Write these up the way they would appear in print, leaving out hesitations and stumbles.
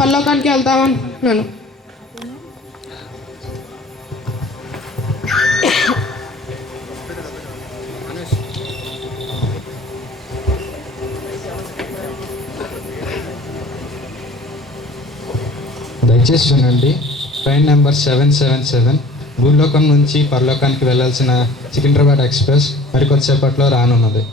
పరలోకానికి వెళ్తామనుకుంటున్నాను. దయచేసి చూడండి, ట్రైన్ నెంబర్ 777 భూలోకం నుంచి పరలోకానికి వెళ్ళాల్సిన సికింద్రాబాద్ ఎక్స్ప్రెస్ మరికొద్దిసేపట్లో రానున్నది.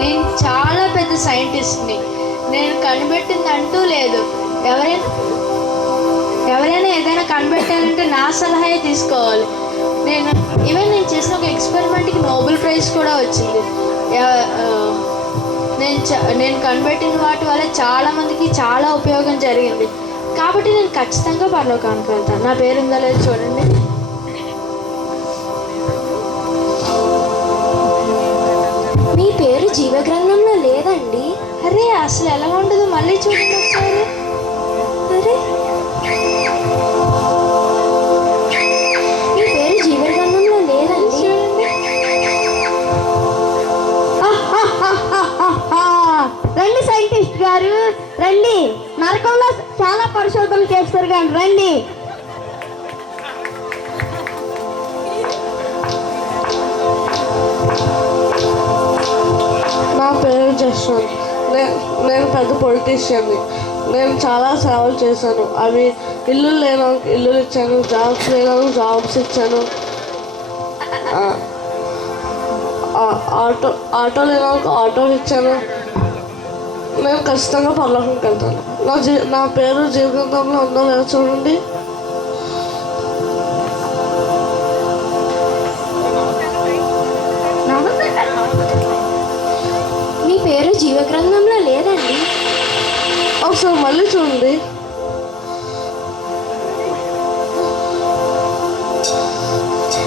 నేను చాలా పెద్ద సైంటిస్ట్ని. నేను కనిపెట్టిందంటూ లేదు. ఎవరైనా ఏదైనా కనిపెట్టాలంటే నా సలహా తీసుకోవాలి. నేను చేసిన ఒక ఎక్స్పెరిమెంట్కి నోబెల్ ప్రైజ్ కూడా వచ్చింది. నేను కనిపెట్టిన వాటి వల్ల చాలామందికి చాలా ఉపయోగం జరిగింది. కాబట్టి నేను ఖచ్చితంగా పరలోకానికి వెళ్తాను. నా పేరు ఉందా లేదు చూడండి. మీ పేరు జీవగ్రంథంలో లేదండి. అరే అసలు ఎలా ఉండదు, మళ్ళీ చూడండి ఒకసారి. అరే మీ పేరు జీవగ్రంథంలో లేదండి. చూడండి. రండి సైంటిస్ట్ గారు రండి. నరకంలో చాలా పరిశోధనలు చేస్తారు కానీ రండి. నా పేరు జస్వంత్. నేను పెద్ద పొలిటీషియన్ని. నేను చాలా సేవలు చేశాను. అవి ఇల్లు లేని ఇల్లులు ఇచ్చాను, జాబ్స్ లేని జాబ్స్ ఇచ్చాను, ఆటో లేని ఆటోలు ఇచ్చాను. నేను ఖచ్చితంగా పరలోకంకి వెళ్తాను. నా పేరు జీవగ్రంథంలో ఉందో లేదో చూడండి. మీ పేరు జీవగ్రంథంలో లేదండి. ఒకసారి మళ్ళీ చూడండి.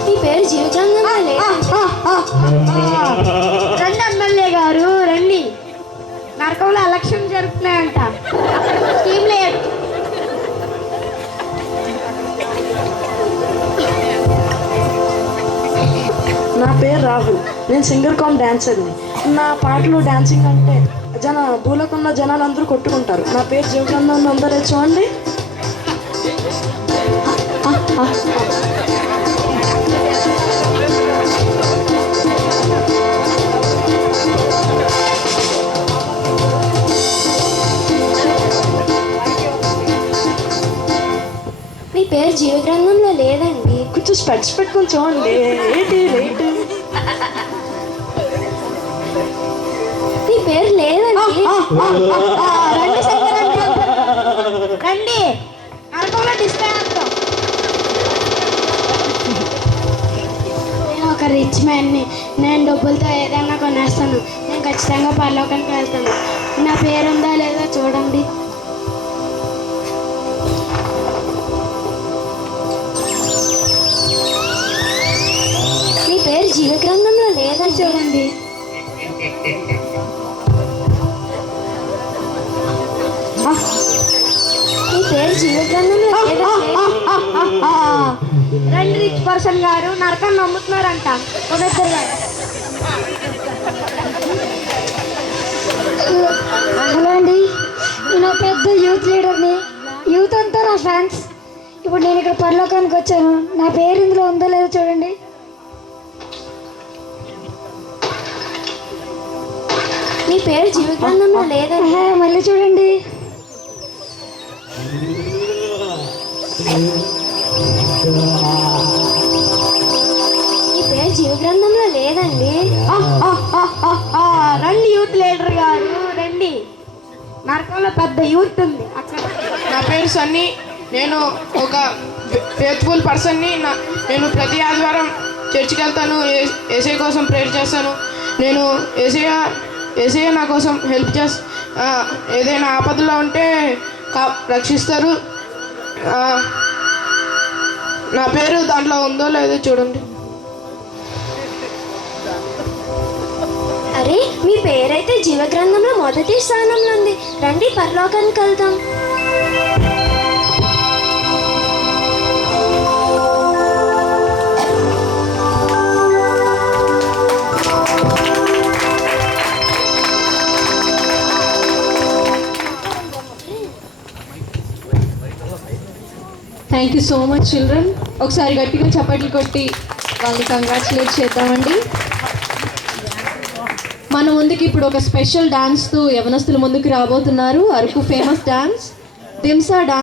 మీ పేరు జీవగ్రంథంలో లేదండి. రండి ఎమ్మెల్యే గారు రండి. నరకంలో ఎలక్షన్ జరుగుతున్నాయంట. స్కీమ్ లేదు. నా పేరు రాహుల్. నేను సింగర్ కామ్ డాన్సర్ని. నా పాటలు డాన్సింగ్ అంటే భూలోకంలో జనాలు అందరూ కొట్టుకుంటారు. నా పేరు జీవగ్రంథంలో అందరూ చూడండి. మీ పేరు జీవగ్రంథంలో లేదండి. కొంచెం స్పెట్స్ పెట్టుకొని చూడండి. ఏంటి రేటు? మీ పేరు లేదండి. రండి శంకరండి, రండి. నరకంలో డిస్ప్లే అంటాం. నేను ఒక రిచ్ మ్యాన్ని. నేను డబ్బులతో ఏదైనా కొనేస్తాను. నేను ఖచ్చితంగా పరలోకానికి వెళ్తాను. నా పేరు ఉందా లేదా చూడండి. జీవ గ్రంథంలో లేదని చూడండి. మీ పేరు జీవ గ్రంథంలో లేదండి. రండి రిచ్ పర్సన్ గారు, నరకాన్ని నమ్ముతున్నారంట. ఒకరిద్దరు గారు. హలో అండి, నేను పెద్ద యూత్ లీడర్ని. యూత్ అంతా నా ఫ్యాన్స్. ఇప్పుడు నేను ఇక్కడ పరలోకానికి వచ్చాను. నా పేరు ఇందులో ఉందో లేదో చూడండి. మీ పేరు జీవ గ్రంథంలో లేదండి. మళ్ళీ చూడండి. మీ పేరు జీవ గ్రంథంలో లేదండి. రండి యూత్ లీడర్ గారు, రండి. నరకంలో పెద్ద యూత్ ఉంది అక్కడ. నా పేరు సన్నీ. నేను ఒక ఫేత్ఫుల్ పర్సన్ని. నేను ప్రతి ఆదివారం చర్చికి వెళ్తాను. ఏసఐ కోసం ప్రేయర్ చేస్తాను. నేను ఏసఐ నా కోసం హెల్ప్ ఏదైనా ఆపదలో ఉంటే రక్షిస్తారు. నా పేరు దాంట్లో ఉందో లేదో చూడండి. అరే మీ పేరైతే జీవ గ్రంథంలో మొదటి స్థానంలో ఉంది. రండి పరలోకానికి వెళ్దాం. Thank you so much children. ఒకసారి గట్టిగా చప్పట్లు కొట్టి వాళ్ళని కంగ్రాచులేట్ చేద్దామండి. మన ముందుకి ఇప్పుడు ఒక స్పెషల్ డాన్స్తో యవనస్తుల ముందుకు రాబోతున్నారు. Araku famous dance Dhimsa dance.